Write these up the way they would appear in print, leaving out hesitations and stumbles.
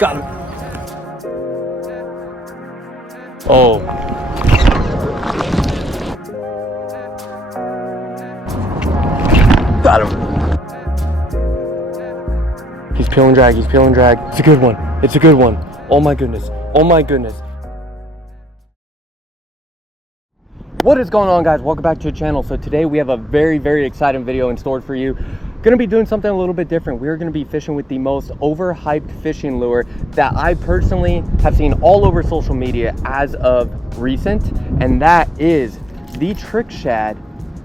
Got him. Oh. Got him. He's peeling drag, he's peeling drag. It's a good one. It's a good one. Oh my goodness. Oh my goodness. What is going on, guys? Welcome back to the channel. So today we have a very exciting video in store for you. Gonna be doing something a little bit different. We're gonna be fishing with the most overhyped fishing lure that I personally have seen all over social media as of recent, and that is the Trick Shad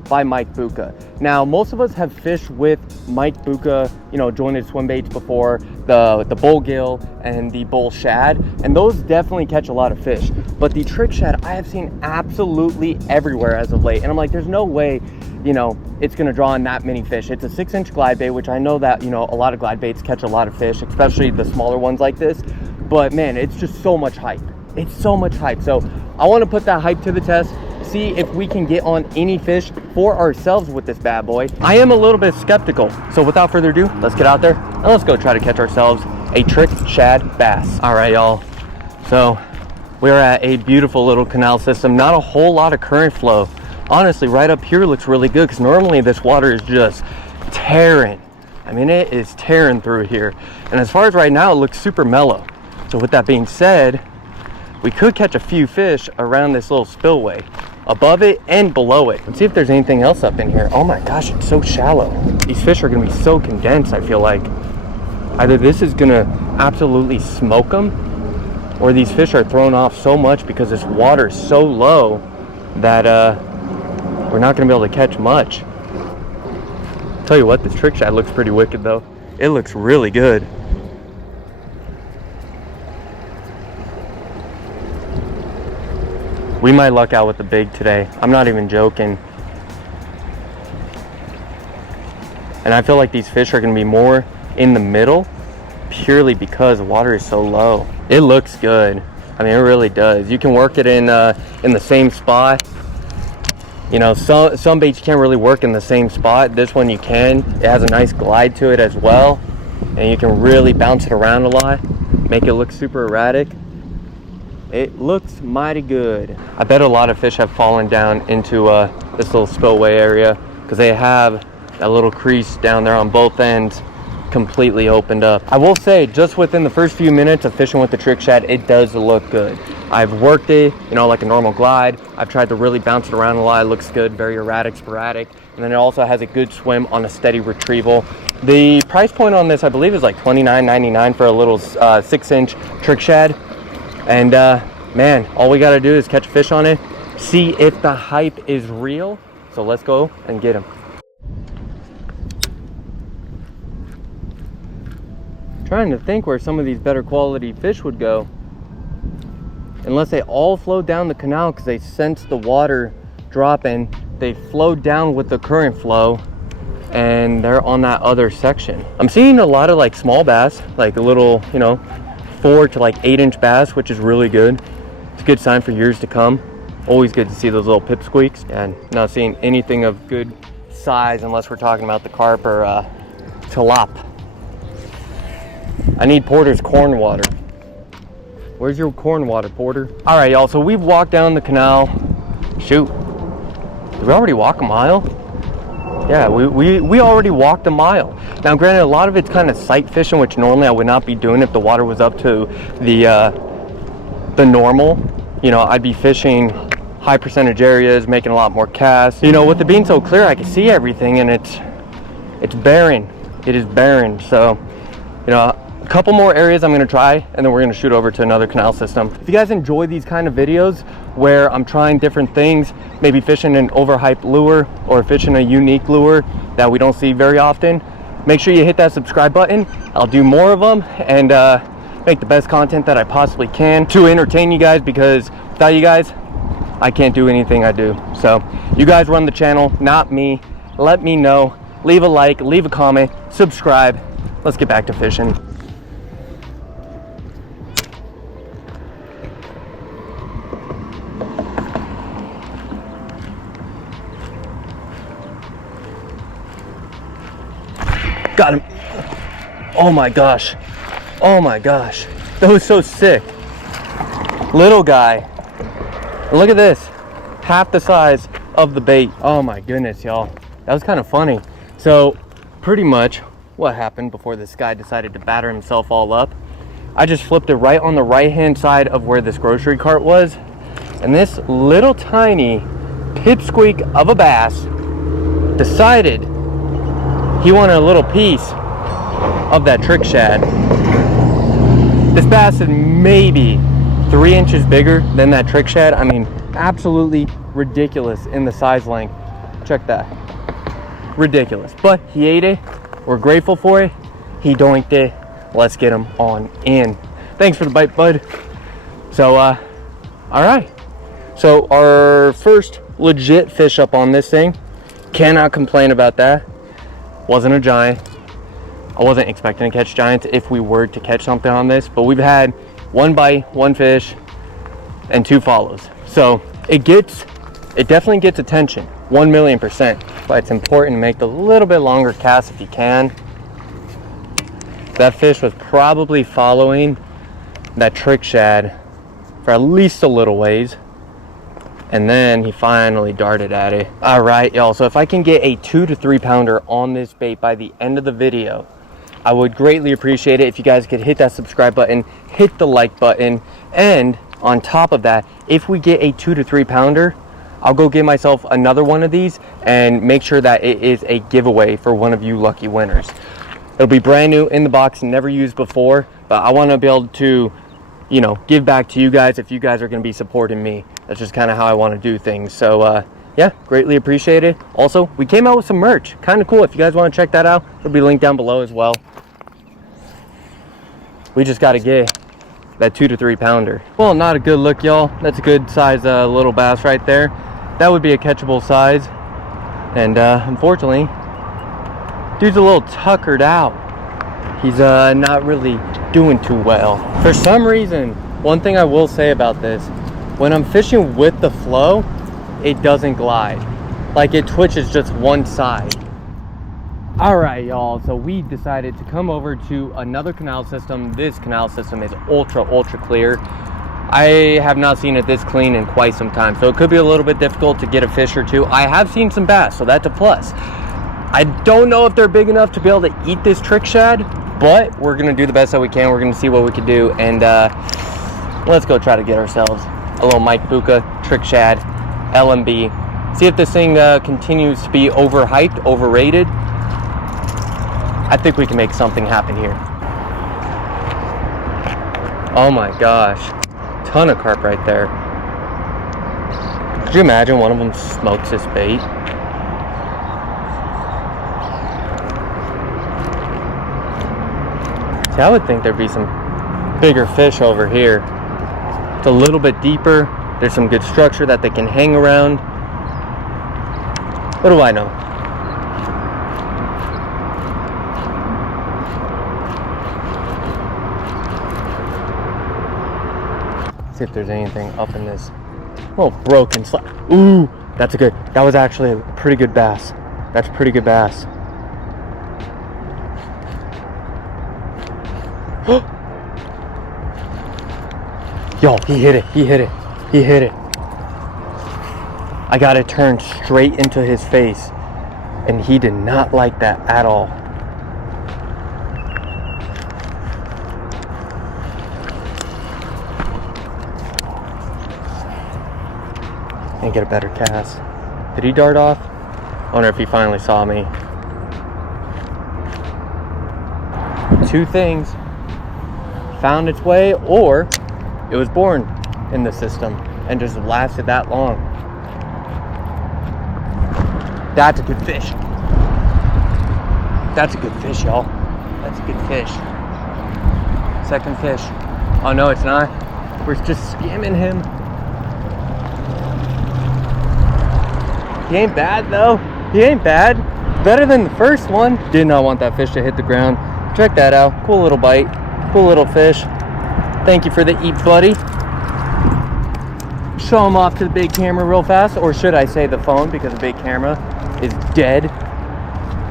by Mike Bucca. Now, most of us have fished with Mike Bucca, you know, jointed swim baits before, the bull gill and the bull shad, and those definitely catch a lot of fish. But the Trick Shad I have seen absolutely everywhere as of late, and I'm like, there's no way, you know, it's gonna draw in that many fish. It's a 6-inch glide bait, which I know that, you know, a lot of glide baits catch a lot of fish, especially the smaller ones like this. But man, it's just so much hype. It's so much hype. So I want to put that hype to the test, see if we can get on any fish for ourselves with this bad boy. I am a little bit skeptical. So without further ado, let's get out there and let's go try to catch ourselves a Trick Shad bass. All right, y'all. So we're at a beautiful little canal system. Not a whole lot of current flow. Honestly, right up here looks really good because normally this water is just tearing. I mean, it is tearing through here. And as far as right now, it looks super mellow. So with that being said, we could catch a few fish around this little spillway, above it and below it. Let's see if there's anything else up in here. Oh my gosh, it's so shallow. These fish are gonna be so condensed, I feel like. Either this is gonna absolutely smoke them, or these fish are thrown off so much because this water is so low that we're not gonna be able to catch much. Tell you what, this Trick Shad looks pretty wicked though. It looks really good. We might luck out with the big today. I'm not even joking. And I feel like these fish are gonna be more in the middle purely because the water is so low. It looks good. I mean, it really does. You can work it in the same spot. You know, some baits you can't really work in the same spot. This one you can. It has a nice glide to it as well. And you can really bounce it around a lot, make it look super erratic. It looks mighty good. I bet a lot of fish have fallen down into this little spillway area because they have that little crease down there on both ends completely opened up. I will say, just within the first few minutes of fishing with the Trick Shad, it does look good. I've worked it, you know, like a normal glide. I've tried to really bounce it around a lot. It looks good, very erratic, sporadic. And then it also has a good swim on a steady retrieval. The price point on this, I believe, is like $29.99 for a little 6-inch Trick Shad. And man, all we gotta do is catch a fish on it, see if the hype is real. So let's go and get him. Trying to think where some of these better quality fish would go, unless they all flow down the canal because they sense the water dropping. They flow down with the current flow and they're on that other section. I'm seeing a lot of like small bass, like a little, you know, 4 to like 8-inch bass, which is really good. It's a good sign for years to come. Always good to see those little pipsqueaks. And not seeing anything of good size unless we're talking about the carp or tilap. I need Porter's corn water. Where's your corn water, Porter? All right, y'all, so we've walked down the canal. Shoot, did we already walk a mile? Yeah, we already walked a mile. Now, granted, a lot of it's kind of sight fishing, which normally I would not be doing if the water was up to the normal. You know, I'd be fishing high percentage areas, making a lot more casts. You know, with it being so clear, I can see everything, and it's barren. It is barren. So, you know, a couple more areas I'm gonna try, and then we're gonna shoot over to another canal system. If you guys enjoy these kind of videos where I'm trying different things, maybe fishing an overhyped lure or fishing a unique lure that we don't see very often, make sure you hit that subscribe button. I'll do more of them and make the best content that I possibly can to entertain you guys, because without you guys, I can't do anything I do. So you guys run the channel, not me. Let me know. Leave a like, leave a comment, subscribe. Let's get back to fishing. Got him. Oh my gosh. Oh my gosh. That was so sick. Little guy. Look at this. Half the size of the bait. Oh my goodness, y'all. That was kind of funny. So pretty much what happened before this guy decided to batter himself all up, I just flipped it right on the right hand side of where this grocery cart was, and this little tiny pipsqueak of a bass decided he wanted a little piece of that trick shad. This bass is maybe 3 inches bigger than that trick shad. I mean, absolutely ridiculous in the size length. Check that. Ridiculous. But he ate it. We're grateful for it. He doinked it. Let's get him on in. Thanks for the bite, bud. So, all right. So our first legit fish up on this thing. Cannot complain about that. Wasn't a giant. I wasn't expecting to catch giants if we were to catch something on this, but we've had 1 bite, 1 fish, and 2 follows. So it definitely gets attention, 1,000,000%. But it's important to make the little bit longer cast if you can. That fish was probably following that trick shad for at least a little ways, and then he finally darted at it. All right, y'all, so if I can get a 2 to 3 pounder on this bait by the end of the video, I would greatly appreciate it if you guys could hit that subscribe button, hit the like button, and on top of that, if we get a 2 to 3 pounder, I'll go get myself another one of these and make sure that it is a giveaway for one of you lucky winners. It'll be brand new in the box, never used before, but I want to be able to, you know, give back to you guys if you guys are going to be supporting me. That's just kind of how I want to do things. So yeah, greatly appreciate it. Also, we came out with some merch, kind of cool. If you guys want to check that out, it'll be linked down below as well. We just got to get that 2 to 3 pounder. Well, not a good look, y'all. That's a good size little bass right there. That would be a catchable size, and unfortunately dude's a little tuckered out. He's not really doing too well for some reason. One thing I will say about this, when I'm fishing with the flow, it doesn't glide, like it twitches just one side. All right, y'all, so we decided to come over to another canal system. This canal system is ultra clear. I have not seen it this clean in quite some time, so it could be a little bit difficult to get a fish or two. I have seen some bass, so that's a plus. I don't know if they're big enough to be able to eat this trick shad, but we're gonna do the best that we can. We're gonna see what we can do, and let's go try to get ourselves a little Mike Buka trick shad LMB. See if this thing continues to be overhyped, overrated. I think we can make something happen here. Oh my gosh. Ton of carp right there. Could you imagine one of them smokes this bait? See, I would think there'd be some bigger fish over here. It's a little bit deeper. There's some good structure that they can hang around. What do I know? See if there's anything up in this little broken slab. Ooh, that was actually a pretty good bass. That's a pretty good bass. Yo, he hit it. I got it turned straight into his face, and he did not like that at all. And get a better cast. Did he dart off? I wonder if he finally saw me. 2 things. Found its way, or it was born in the system and just lasted that long. That's a good fish. That's a good fish, y'all. That's a good fish. Second fish. Oh no, it's not. We're just skimming him. He ain't bad though. He ain't bad. Better than the first one. Did not want that fish to hit the ground. Check that out. Cool little bite. Cool little fish. Thank you for the eat, buddy. Show him off to the big camera real fast, or should I say the phone, because the big camera is dead,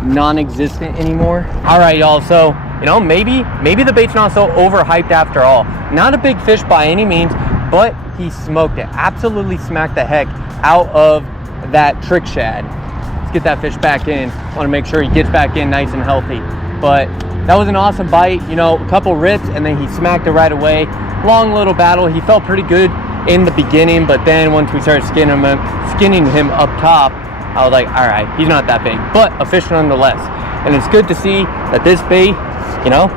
non-existent anymore. All right, y'all, so you know, maybe the bait's not so overhyped after all. Not a big fish by any means, but he smoked it. Absolutely smacked the heck out of that trick shad. Let's get that fish back in. Want to make sure he gets back in nice and healthy. But that was an awesome bite, you know, a couple rips and then he smacked it right away. Long little battle. He felt pretty good in the beginning, but then once we started skinning him up top, I was like, all right, he's not that big, but a fish nonetheless. And it's good to see that this bait, you know,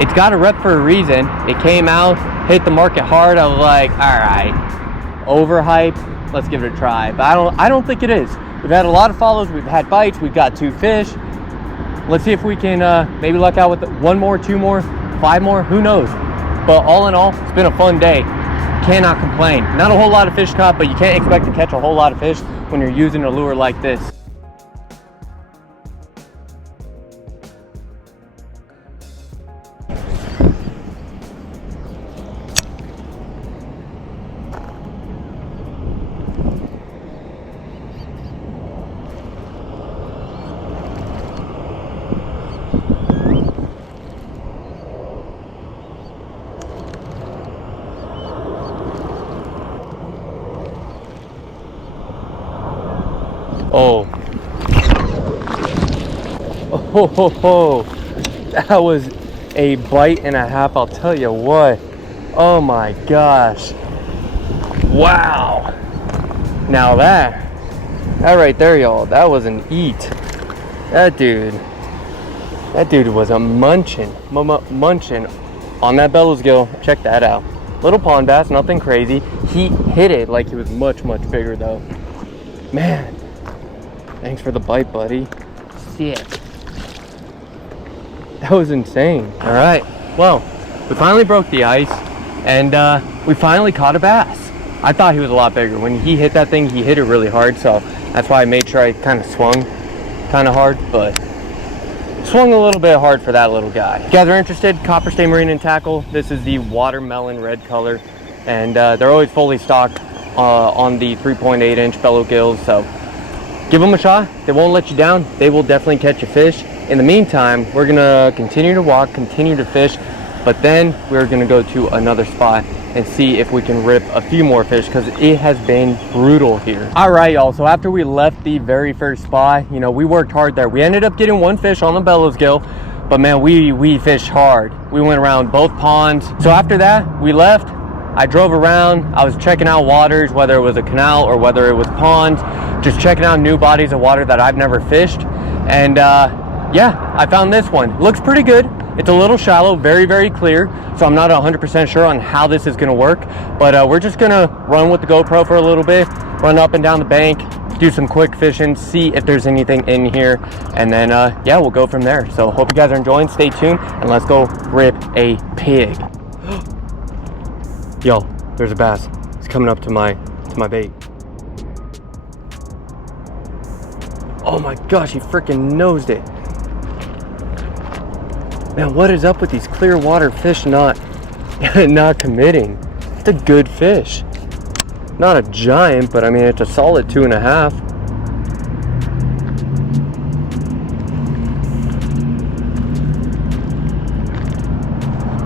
it's got a rep for a reason. It came out, hit the market hard. I was like, all right, overhyped, let's give it a try. But I don't think it is. We've had a lot of follows, we've had bites, we've got 2 fish. Let's see if we can maybe luck out with 1 more, 2 more, 5 more, who knows. But all in all, it's been a fun day. Cannot complain. Not a whole lot of fish caught, but you can't expect to catch a whole lot of fish when you're using a lure like this. Oh, that was a bite and a half, I'll tell you what. Oh my gosh, wow. Now that right there, y'all, that was an eat. That dude was a munching on that bellows gill. Check that out. Little pond bass, nothing crazy. He hit it like he was much bigger though. Man, thanks for the bite, buddy. Sick. That was insane. All right, well, we finally broke the ice and we finally caught a bass. I thought he was a lot bigger. When he hit that thing, he hit it really hard, so that's why I made sure I kind of swung kind of hard, but swung a little bit hard for that little guy. If you guys are interested, Copperstate Marine and Tackle. This is the watermelon red color, and they're always fully stocked on the 3.8-inch bellow gills, so give them a shot. They won't let you down. They will definitely catch a fish. In the meantime, we're gonna continue to walk, continue to fish, but then we're gonna go to another spot and see if we can rip a few more fish because it has been brutal here. All right, y'all, so after we left the very first spot, you know, we worked hard there. We ended up getting 1 fish on the bellows gill, but man, we fished hard. We went around both ponds. So after that, we left. I drove around, I was checking out waters, whether it was a canal or whether it was ponds, just checking out new bodies of water that I've never fished. And yeah, I found this one. Looks pretty good. It's a little shallow, very clear, so I'm not 100% sure on how this is gonna work, but we're just gonna run with the GoPro for a little bit, run up and down the bank, do some quick fishing, see if there's anything in here, and then yeah, we'll go from there. So hope you guys are enjoying, stay tuned, and let's go rip a pig. Yo, there's a bass. It's coming up to my bait. Oh my gosh, he freaking nosed it. Man, what is up with these clear water fish not committing? It's a good fish. Not a giant, but I mean, it's a solid 2.5.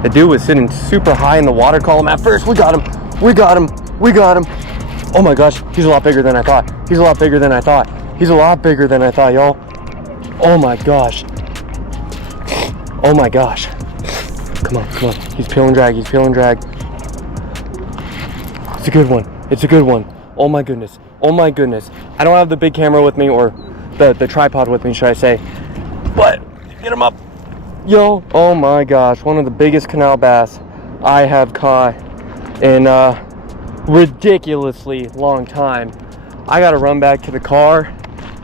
The dude was sitting super high in the water column at first. We got him. Oh my gosh, he's a lot bigger than I thought. He's a lot bigger than I thought, y'all. Oh my gosh. Oh my gosh. Come on. He's peeling drag. It's a good one. Oh my goodness. I don't have the big camera with me, or the tripod with me, should I say. But, get him up. Yo, oh my gosh. One of the biggest canal bass I have caught in a ridiculously long time. I gotta run back to the car,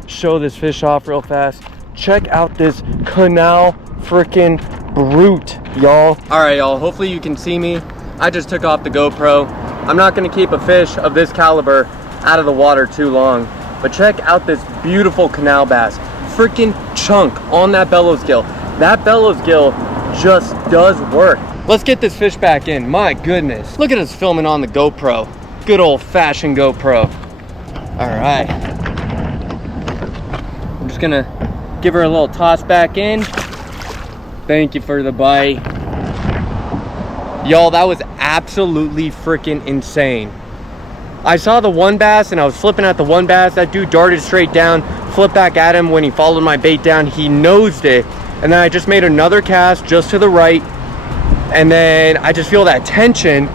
show this fish off real fast. Check out this canal freaking brute, y'all. All right, y'all, hopefully you can see me. I just took off the GoPro. I'm not gonna keep a fish of this caliber out of the water too long, but check out this beautiful canal bass. Freaking chunk on that bellows gill. That bellows gill just does work. Let's get this fish back in. My goodness, look at us filming on the GoPro. Good old-fashioned GoPro. All right, I'm just gonna give her a little toss back in. Thank you for the bite. Y'all, that was absolutely freaking insane. I saw the one bass and I was flipping at the one bass. That dude darted straight down, flipped back at him. When he followed my bait down, he nosed it. And then I just made another cast just to the right. And then I just feel that tension.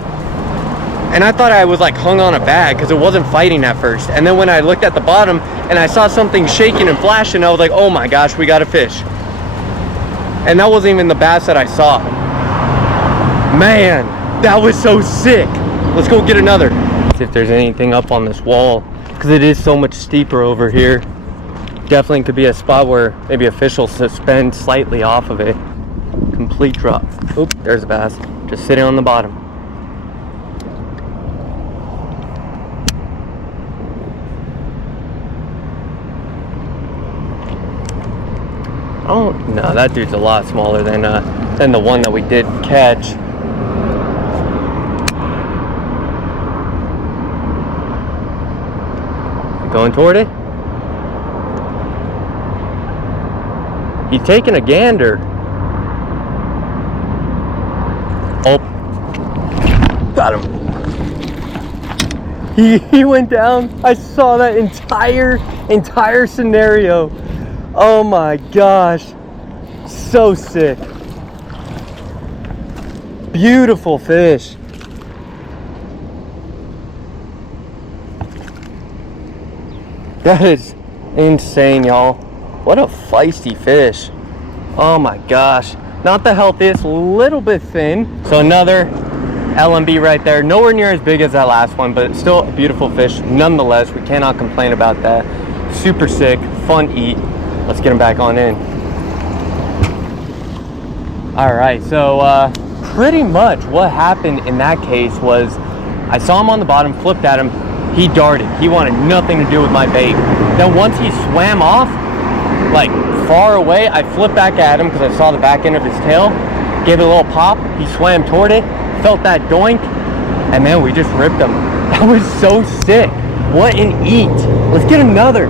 And I thought I was like hung on a bag because it wasn't fighting at first. And then when I looked at the bottom and I saw something shaking and flashing, I was like, oh my gosh, we got a fish. And that wasn't even the bass that I saw. Man, that was so sick. Let's go get another. See if there's anything up on this wall, because it is so much steeper over here. Definitely could be a spot where maybe a fish will suspend slightly off of it. Complete drop. Oop, there's a bass. Just sitting on the bottom. Oh, no, that dude's a lot smaller than the one that we did catch. Going toward it. He's taking a gander. Oh, got him. He went down. I saw that entire scenario. Oh my gosh, so sick. Beautiful fish. That is insane, y'all. What a feisty fish. Oh my gosh. Not the healthiest, a little bit thin. So another LMB right there. Nowhere near as big as that last one, but it's still a beautiful fish nonetheless. We cannot complain about that. Super sick, fun eat. Let's get him back on in. All right, so pretty much what happened in that case was I saw him on the bottom, flipped at him. He darted. He wanted nothing to do with my bait. Then once he swam off, like far away, I flipped back at him because I saw the back end of his tail. Gave it a little pop. He swam toward it, felt that doink, and man, we just ripped him. That was so sick. What an eat. Let's get another.